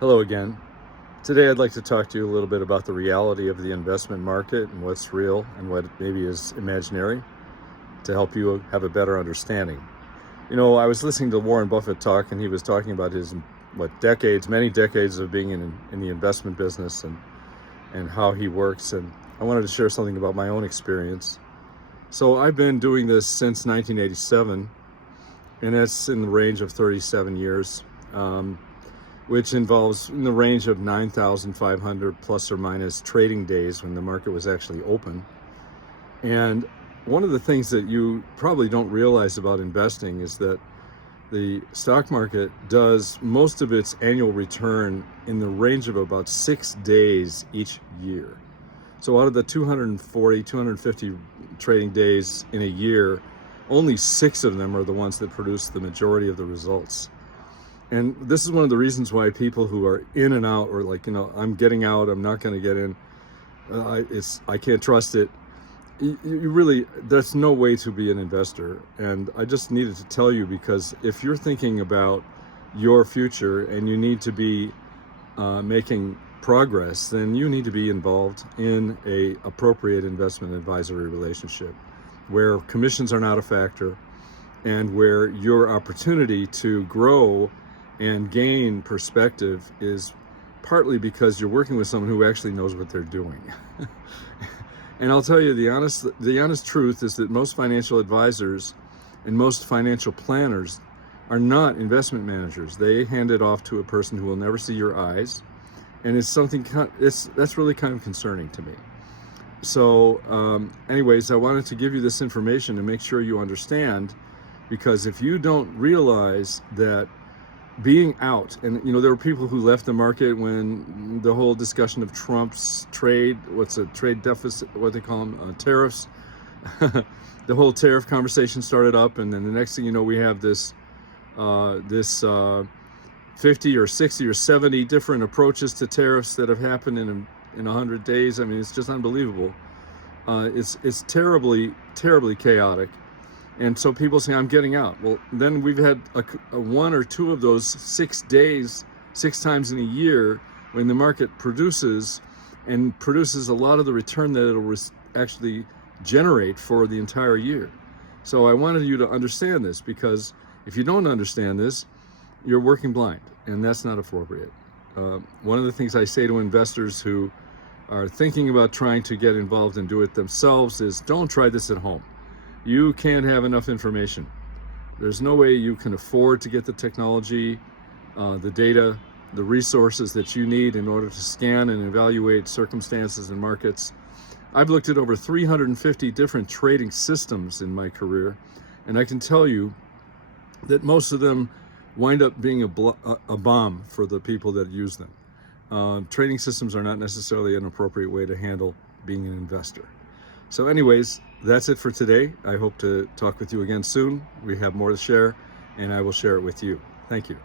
Hello again. Today I'd like to talk to you a little bit about the reality of the investment market and what's real and what maybe is imaginary to help you have a better understanding. I was listening to Warren Buffett talk, and he was talking about his many decades of being in the investment business and how he works. And I wanted to share something about my own experience. So I've been doing this since 1987, and that's in the range of 37 years. Which involves in the range of 9,500 plus or minus trading days when the market was actually open. And one of the things that you probably don't realize about investing is that the stock market does most of its annual return in the range of about 6 days each year. So out of the 240, 250 trading days in a year, only 6 of them are the ones that produce the majority of the results. And this is one of the reasons why people who are in and out, or I'm getting out, I'm not going to get in, I can't trust it. You really, that's no way to be an investor. And I just needed to tell you, because if you're thinking about your future and you need to be making progress, then you need to be involved in a appropriate investment advisory relationship where commissions are not a factor, and where your opportunity to grow and gain perspective is partly because you're working with someone who actually knows what they're doing. And I'll tell you, the honest truth is that most financial advisors and most financial planners are not investment managers. They hand it off to a person who will never see your eyes, and that's really kind of concerning to me. So anyways, I wanted to give you this information to make sure you understand, because if you don't realize that being out, and there were people who left the market when the whole discussion of Trump's trade deficit, what they call them, tariffs, the whole tariff conversation started up, and then the next thing you know, we have this 50 or 60 or 70 different approaches to tariffs that have happened in 100 days. I mean, it's just unbelievable. It's terribly chaotic. And so people say, I'm getting out. Well, then we've had a 1 or 2 of those 6 days, 6 times in a year, when the market produces a lot of the return that it'll actually generate for the entire year. So I wanted you to understand this, because if you don't understand this, you're working blind, and that's not appropriate. One of the things I say to investors who are thinking about trying to get involved and do it themselves is, don't try this at home. You can't have enough information. There's no way you can afford to get the technology, the data, the resources that you need in order to scan and evaluate circumstances and markets. I've looked at over 350 different trading systems in my career, and I can tell you that most of them wind up being a bomb for the people that use them. Trading systems are not necessarily an appropriate way to handle being an investor. So anyways, that's it for today. I hope to talk with you again soon. We have more to share, and I will share it with you. Thank you.